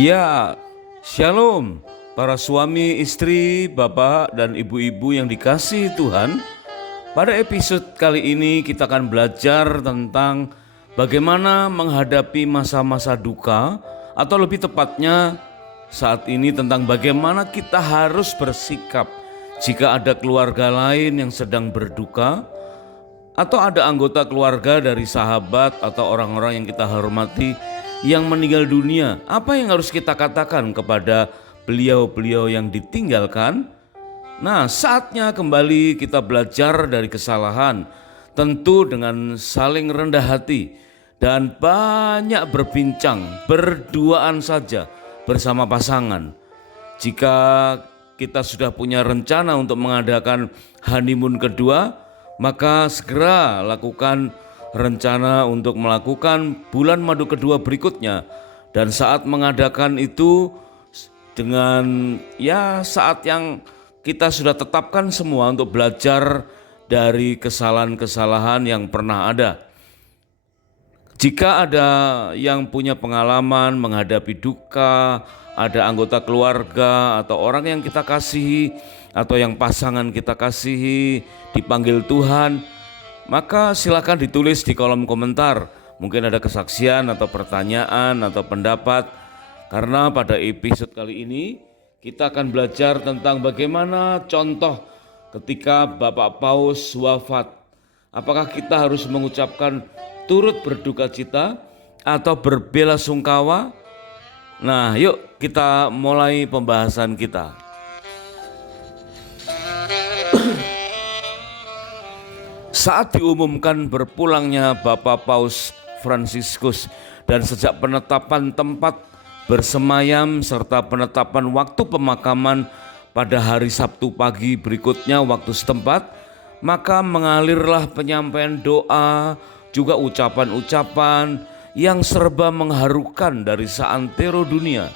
Ya, shalom para suami, istri, bapak, dan ibu-ibu yang dikasihi Tuhan. Pada episode kali ini kita akan belajar tentang bagaimana menghadapi masa-masa duka, atau lebih tepatnya saat ini tentang bagaimana kita harus bersikap jika ada keluarga lain yang sedang berduka, atau ada anggota keluarga dari sahabat atau orang-orang yang kita hormati yang meninggal dunia. Apa yang harus kita katakan kepada beliau-beliau yang ditinggalkan? Nah, saatnya kembali kita belajar dari kesalahan, tentu dengan saling rendah hati dan banyak berbincang, berduaan saja bersama pasangan. Jika kita sudah punya rencana untuk mengadakan honeymoon kedua, maka segera lakukan rencana untuk melakukan bulan madu kedua berikutnya. Dan saat mengadakan itu dengan saat yang kita sudah tetapkan semua untuk belajar dari kesalahan-kesalahan yang pernah ada. Jika ada yang punya pengalaman menghadapi duka, ada anggota keluarga atau orang yang kita kasihi atau yang pasangan kita kasihi dipanggil Tuhan, maka silakan ditulis di kolom komentar. Mungkin ada kesaksian atau pertanyaan atau pendapat. Karena pada episode kali ini kita akan belajar tentang bagaimana contoh ketika Bapak Paus wafat. Apakah kita harus mengucapkan turut berduka cita atau berbelasungkawa? Nah, yuk kita mulai pembahasan kita. Saat diumumkan berpulangnya Bapak Paus Fransiskus dan sejak penetapan tempat bersemayam serta penetapan waktu pemakaman pada hari Sabtu pagi berikutnya waktu setempat, maka mengalirlah penyampaian doa, juga ucapan-ucapan yang serba mengharukan dari seantero dunia.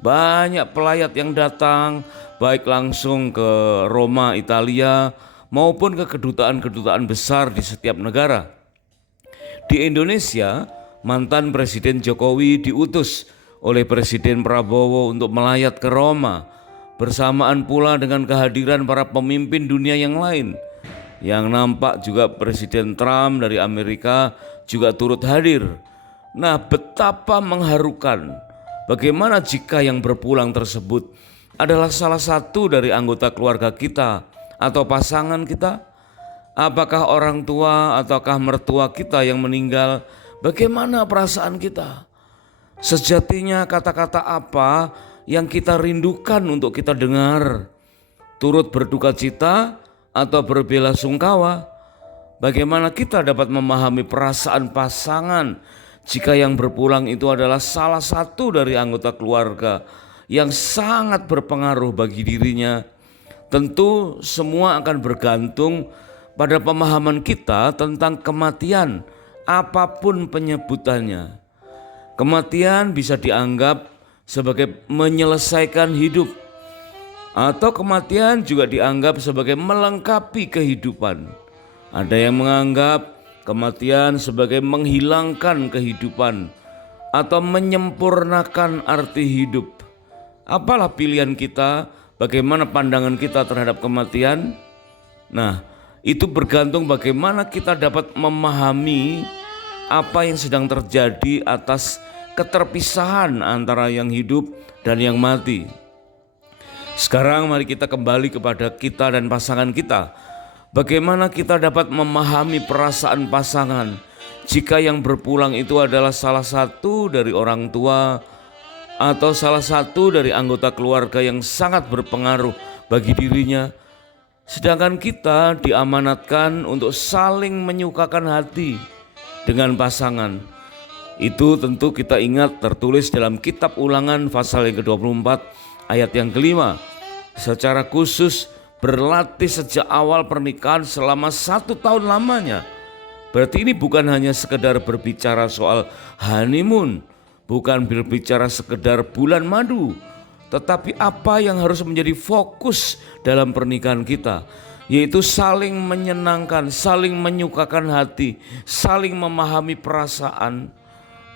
Banyak pelayat yang datang, baik langsung ke Roma, Italia, maupun ke kedutaan-kedutaan besar di setiap negara. Di Indonesia, mantan Presiden Jokowi diutus oleh Presiden Prabowo untuk melayat ke Roma, bersamaan pula dengan kehadiran para pemimpin dunia yang lain. Yang nampak juga Presiden Trump dari Amerika juga turut hadir. Nah, betapa mengharukan. Bagaimana jika yang berpulang tersebut adalah salah satu dari anggota keluarga kita atau pasangan kita? Apakah orang tua ataukah mertua kita yang meninggal? Bagaimana perasaan kita? Sejatinya kata-kata apa yang kita rindukan untuk kita dengar? Turut berduka cita atau berbelasungkawa? Bagaimana kita dapat memahami perasaan pasangan jika yang berpulang itu adalah salah satu dari anggota keluarga yang sangat berpengaruh bagi dirinya? Tentu semua akan bergantung pada pemahaman kita tentang kematian, apapun penyebutannya. Kematian bisa dianggap sebagai menyelesaikan hidup, atau kematian juga dianggap sebagai melengkapi kehidupan. Ada yang menganggap kematian sebagai menghilangkan kehidupan atau menyempurnakan arti hidup. Apalah pilihan kita? Bagaimana pandangan kita terhadap kematian? Nah, itu bergantung bagaimana kita dapat memahami apa yang sedang terjadi atas keterpisahan antara yang hidup dan yang mati. Sekarang mari kita kembali kepada kita dan pasangan kita. Bagaimana kita dapat memahami perasaan pasangan jika yang berpulang itu adalah salah satu dari orang tua atau salah satu dari anggota keluarga yang sangat berpengaruh bagi dirinya, sedangkan kita diamanatkan untuk saling menyukakan hati dengan pasangan. Itu tentu kita ingat tertulis dalam kitab Ulangan pasal yang ke-24 ayat yang kelima. Secara khusus berlatih sejak awal pernikahan selama 1 tahun lamanya. Berarti ini bukan hanya sekedar berbicara soal honeymoon, bukan berbicara sekedar bulan madu, tetapi apa yang harus menjadi fokus dalam pernikahan kita, yaitu saling menyenangkan, saling menyukakan hati, saling memahami perasaan.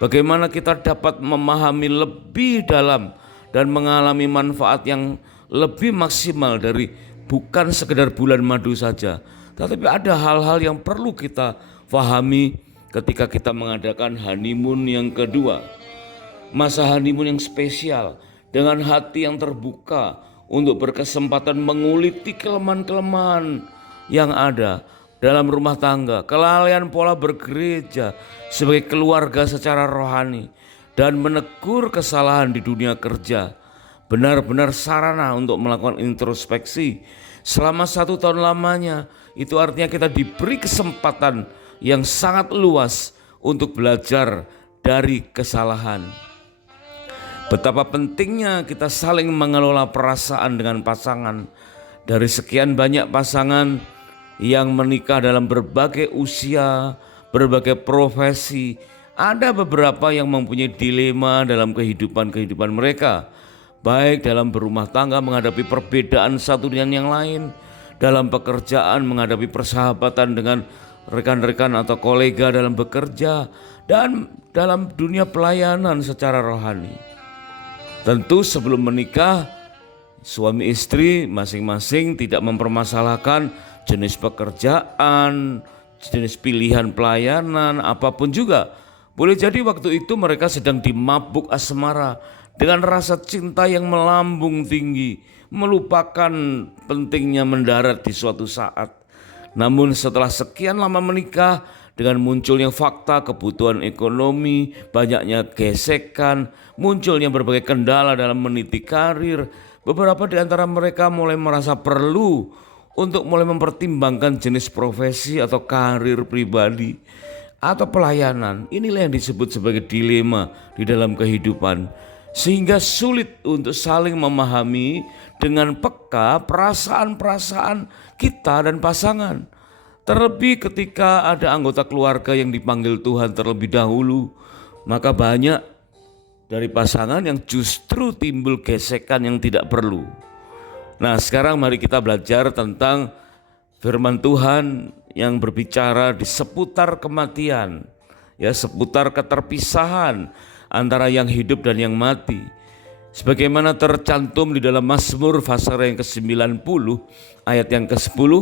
Bagaimana kita dapat memahami lebih dalam dan mengalami manfaat yang lebih maksimal dari bukan sekedar bulan madu saja, tetapi ada hal-hal yang perlu kita pahami ketika kita mengadakan honeymoon yang kedua. Masa honeymoon yang spesial dengan hati yang terbuka untuk berkesempatan menguliti kelemahan-kelemahan yang ada dalam rumah tangga, kelalaian pola bergereja sebagai keluarga secara rohani, dan menegur kesalahan di dunia kerja. Benar-benar sarana untuk melakukan introspeksi selama 1 tahun lamanya. Itu artinya kita diberi kesempatan yang sangat luas untuk belajar dari kesalahan. Betapa pentingnya kita saling mengelola perasaan dengan pasangan. Dari sekian banyak pasangan yang menikah dalam berbagai usia, berbagai profesi, ada beberapa yang mempunyai dilema dalam kehidupan mereka, baik dalam berumah tangga menghadapi perbedaan satu dengan yang lain, dalam pekerjaan menghadapi persahabatan dengan rekan-rekan atau kolega dalam bekerja, dan dalam dunia pelayanan secara rohani. Tentu sebelum menikah, suami istri masing-masing tidak mempermasalahkan jenis pekerjaan, jenis pilihan pelayanan, apapun juga. Boleh jadi waktu itu mereka sedang dimabuk asmara dengan rasa cinta yang melambung tinggi, melupakan pentingnya mendarat di suatu saat. Namun setelah sekian lama menikah, dengan munculnya fakta kebutuhan ekonomi, banyaknya gesekan, munculnya berbagai kendala dalam meniti karir, beberapa di antara mereka mulai merasa perlu untuk mulai mempertimbangkan jenis profesi atau karir pribadi atau pelayanan. Inilah yang disebut sebagai dilema di dalam kehidupan, sehingga sulit untuk saling memahami dengan peka perasaan-perasaan kita dan pasangan. Terlebih ketika ada anggota keluarga yang dipanggil Tuhan terlebih dahulu, maka banyak dari pasangan yang justru timbul gesekan yang tidak perlu. Nah, sekarang mari kita belajar tentang firman Tuhan yang berbicara di seputar kematian, ya, seputar keterpisahan antara yang hidup dan yang mati. Sebagaimana tercantum di dalam Mazmur pasal yang ke-90 ayat yang ke-10,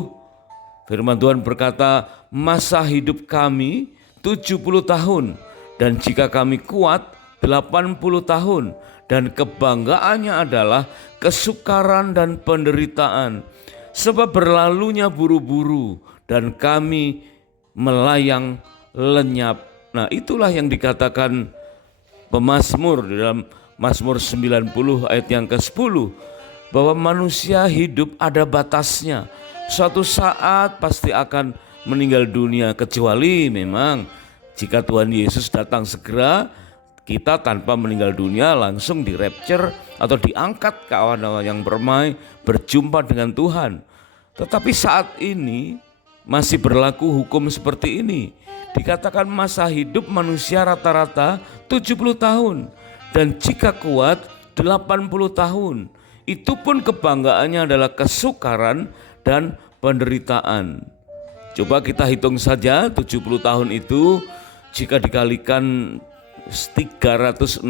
firman Tuhan berkata, masa hidup kami 70 tahun, dan jika kami kuat 80 tahun, dan kebanggaannya adalah kesukaran dan penderitaan, sebab berlalunya buru-buru dan kami melayang lenyap. Nah, itulah yang dikatakan pemazmur di dalam Mazmur 90 ayat yang ke-10, bahwa manusia hidup ada batasnya. Suatu saat pasti akan meninggal dunia, kecuali memang jika Tuhan Yesus datang segera, kita tanpa meninggal dunia langsung di rapture atau diangkat ke awan-awan yang permai berjumpa dengan Tuhan. Tetapi saat ini masih berlaku hukum seperti ini. Dikatakan masa hidup manusia rata-rata 70 tahun, dan jika kuat 80 tahun. Itu pun kebanggaannya adalah kesukaran dan penderitaan. Coba kita hitung saja 70 tahun itu jika dikalikan 365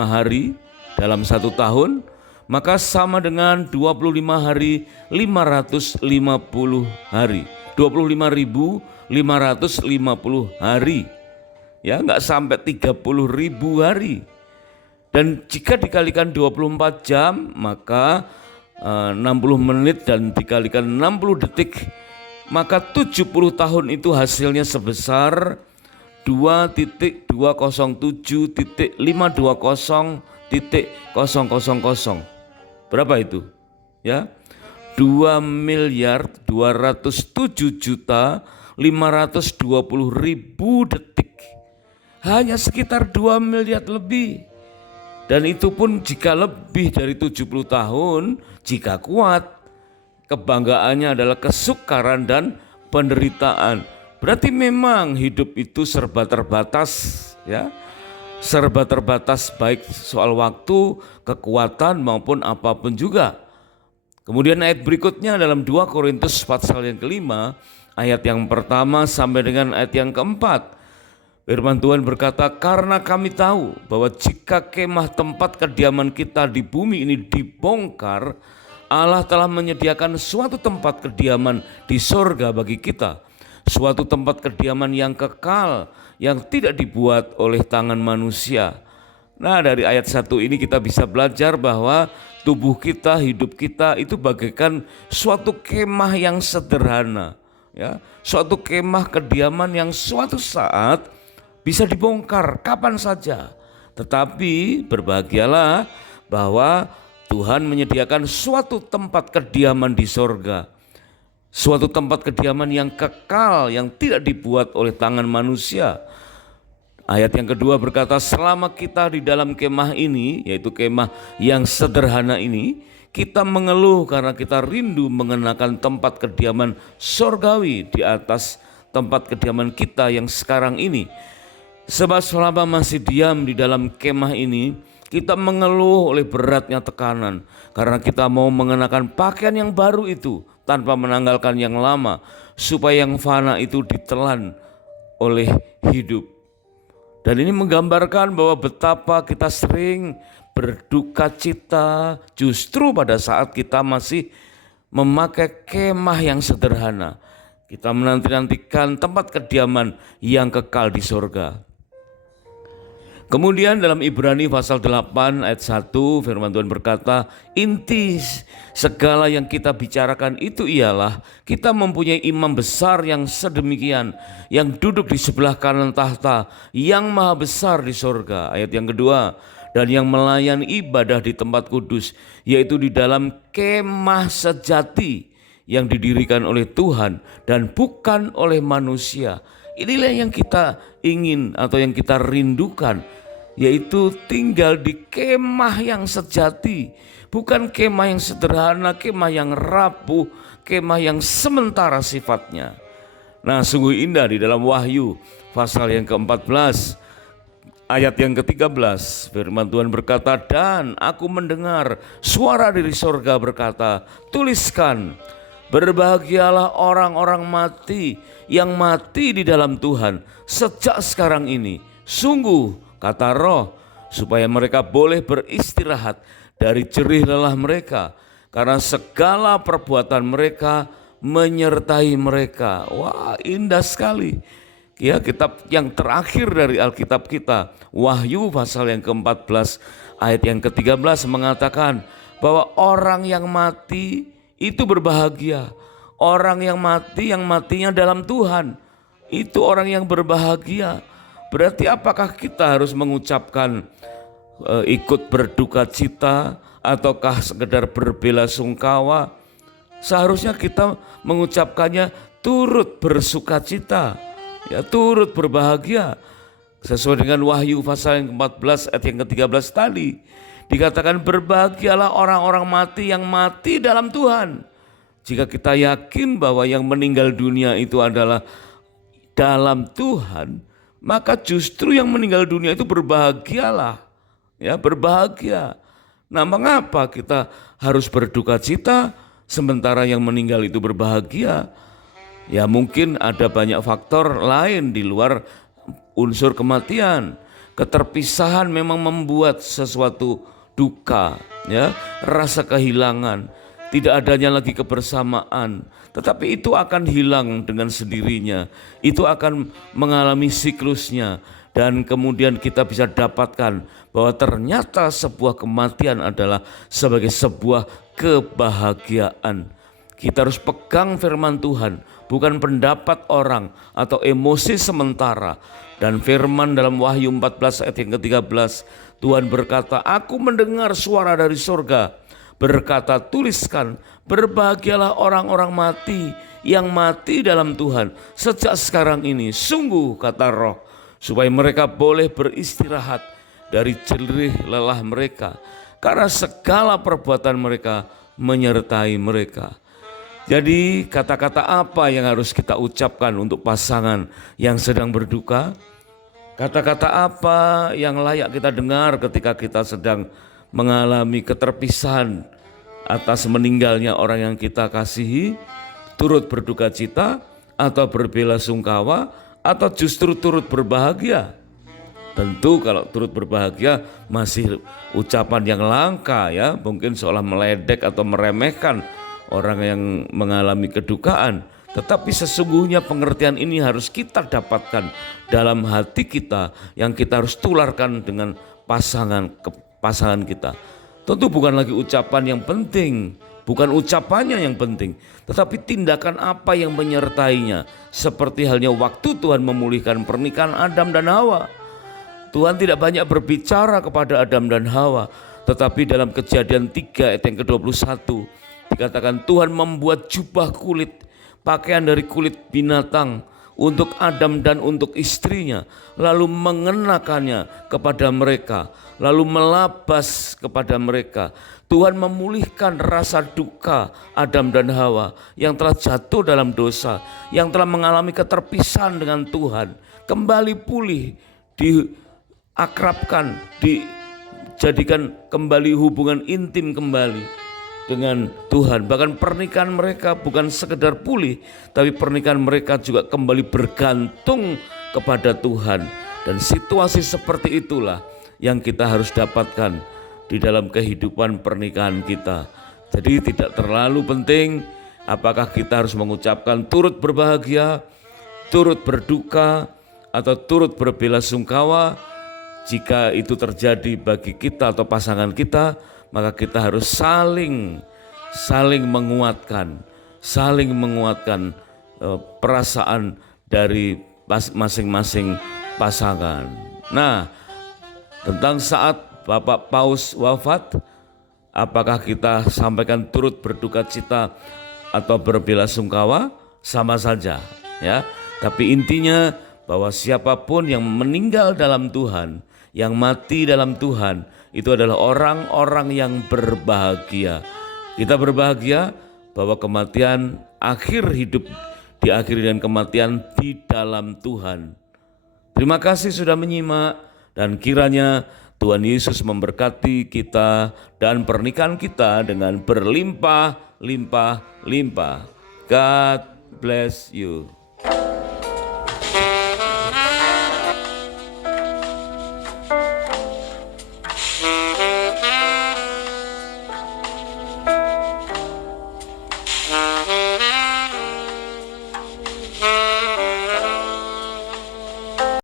hari dalam 1 tahun, maka sama dengan 25 hari 550 hari. 25.550 hari. Ya, enggak sampai 30.000 hari. Dan jika dikalikan 24 jam, maka 60 menit dan dikalikan 60 detik, maka 70 tahun itu hasilnya sebesar 2.207.520.000. Berapa itu? Ya, 2.207.520.000 detik. Hanya sekitar 2 miliar lebih. Dan itu pun jika lebih dari 70 tahun, jika kuat, kebanggaannya adalah kesukaran dan penderitaan. Berarti memang hidup itu serba terbatas, ya. Serba terbatas baik soal waktu, kekuatan maupun apapun juga. Kemudian ayat berikutnya dalam 2 Korintus pasal yang ke-5, ayat yang pertama sampai dengan ayat yang ke-4. Firman Tuhan berkata, karena kami tahu bahwa jika kemah tempat kediaman kita di bumi ini dibongkar, Allah telah menyediakan suatu tempat kediaman di sorga bagi kita. Suatu tempat kediaman yang kekal, yang tidak dibuat oleh tangan manusia. Nah, dari ayat 1 ini kita bisa belajar bahwa tubuh kita, hidup kita itu bagaikan suatu kemah yang sederhana. Ya, suatu kemah kediaman yang suatu saat bisa dibongkar kapan saja. Tetapi berbahagialah bahwa Tuhan menyediakan suatu tempat kediaman di sorga. Suatu tempat kediaman yang kekal, yang tidak dibuat oleh tangan manusia. Ayat yang kedua berkata, selama kita di dalam kemah ini, yaitu kemah yang sederhana ini, kita mengeluh karena kita rindu mengenakan tempat kediaman sorgawi di atas tempat kediaman kita yang sekarang ini. Sebab selama masih diam di dalam kemah ini, kita mengeluh oleh beratnya tekanan. Karena kita mau mengenakan pakaian yang baru itu tanpa menanggalkan yang lama, supaya yang fana itu ditelan oleh hidup. Dan ini menggambarkan bahwa betapa kita sering berduka cita justru pada saat kita masih memakai kemah yang sederhana. Kita menanti-nantikan tempat kediaman yang kekal di sorga. Kemudian dalam Ibrani pasal 8 ayat 1 firman Tuhan berkata, inti segala yang kita bicarakan itu ialah kita mempunyai imam besar yang sedemikian, yang duduk di sebelah kanan tahta, yang maha besar di sorga. Ayat yang kedua, dan yang melayani ibadah di tempat kudus, yaitu di dalam kemah sejati yang didirikan oleh Tuhan dan bukan oleh manusia. Inilah yang kita ingin atau yang kita rindukan, yaitu tinggal di kemah yang sejati, bukan kemah yang sederhana, kemah yang rapuh, kemah yang sementara sifatnya. Nah, sungguh indah di dalam Wahyu pasal yang ke-14 ayat yang ke-13 firman Tuhan berkata, dan aku mendengar suara dari sorga berkata, tuliskan, berbahagialah orang-orang mati yang mati di dalam Tuhan sejak sekarang ini. Sungguh, kata Roh, supaya mereka boleh beristirahat dari jerih lelah mereka, karena segala perbuatan mereka menyertai mereka. Wah, indah sekali. Ya, kitab yang terakhir dari Alkitab kita, Wahyu pasal yang ke-14 ayat yang ke-13 mengatakan bahwa orang yang mati itu berbahagia. Orang yang mati, yang matinya dalam Tuhan, itu orang yang berbahagia. Berarti apakah kita harus mengucapkan ikut berduka cita ataukah sekedar berbelasungkawa? Seharusnya kita mengucapkannya turut bersuka cita, ya, turut berbahagia. Sesuai dengan Wahyu pasal yang ke-14 ayat yang ke-13 tadi, dikatakan berbahagialah orang-orang mati yang mati dalam Tuhan. Jika kita yakin bahwa yang meninggal dunia itu adalah dalam Tuhan, maka justru yang meninggal dunia itu berbahagialah, ya, berbahagia. Nah, mengapa kita harus berduka cita sementara yang meninggal itu berbahagia? Ya, mungkin ada banyak faktor lain di luar unsur kematian. Keterpisahan memang membuat sesuatu duka, ya, rasa kehilangan, tidak adanya lagi kebersamaan. Tetapi itu akan hilang dengan sendirinya. Itu akan mengalami siklusnya. Dan kemudian kita bisa dapatkan bahwa ternyata sebuah kematian adalah sebagai sebuah kebahagiaan. Kita harus pegang firman Tuhan, bukan pendapat orang atau emosi sementara. Dan firman dalam Wahyu 14 ayat yang ke-13, Tuhan berkata, aku mendengar suara dari surga berkata, tuliskan, berbahagialah orang-orang mati yang mati dalam Tuhan sejak sekarang ini. Sungguh, kata Roh, supaya mereka boleh beristirahat dari jerih lelah mereka, karena segala perbuatan mereka menyertai mereka. Jadi kata-kata apa yang harus kita ucapkan untuk pasangan yang sedang berduka? Kata-kata apa yang layak kita dengar ketika kita sedang mengalami keterpisahan atas meninggalnya orang yang kita kasihi? Turut berduka cita atau berbelasungkawa atau justru turut berbahagia? Tentu kalau turut berbahagia masih ucapan yang langka ya, mungkin seolah meledek atau meremehkan orang yang mengalami kedukaan. Tetapi sesungguhnya pengertian ini harus kita dapatkan dalam hati kita, yang kita harus tularkan dengan pasangan kita. Tentu bukan lagi ucapan yang penting, bukan ucapannya yang penting, tetapi tindakan apa yang menyertainya. Seperti halnya waktu Tuhan memulihkan pernikahan Adam dan Hawa. Tuhan tidak banyak berbicara kepada Adam dan Hawa, tetapi dalam Kejadian 3 ayat yang ke-21 dikatakan Tuhan membuat jubah kulit, pakaian dari kulit binatang untuk Adam dan untuk istrinya, lalu mengenakannya kepada mereka, lalu melabas kepada mereka. Tuhan memulihkan rasa duka Adam dan Hawa yang telah jatuh dalam dosa, yang telah mengalami keterpisahan dengan Tuhan, kembali pulih, diakrabkan, dijadikan kembali hubungan intim kembali dengan Tuhan. Bahkan pernikahan mereka bukan sekedar pulih, tapi pernikahan mereka juga kembali bergantung kepada Tuhan. Dan situasi seperti itulah yang kita harus dapatkan di dalam kehidupan pernikahan kita. Jadi tidak terlalu penting apakah kita harus mengucapkan turut berbahagia, turut berduka, atau turut berbelasungkawa. Jika itu terjadi bagi kita atau pasangan kita, maka kita harus saling menguatkan perasaan dari masing-masing pasangan. Nah, tentang saat Bapak Paus wafat, apakah kita sampaikan turut berduka cita atau berbelasungkawa? Sama saja ya. Tapi intinya bahwa siapapun yang meninggal dalam Tuhan, yang mati dalam Tuhan, itu adalah orang-orang yang berbahagia. Kita berbahagia bahwa kematian, akhir hidup diakhiri dengan kematian di dalam Tuhan. Terima kasih sudah menyimak, dan kiranya Tuhan Yesus memberkati kita dan pernikahan kita dengan berlimpah-limpah. God bless you.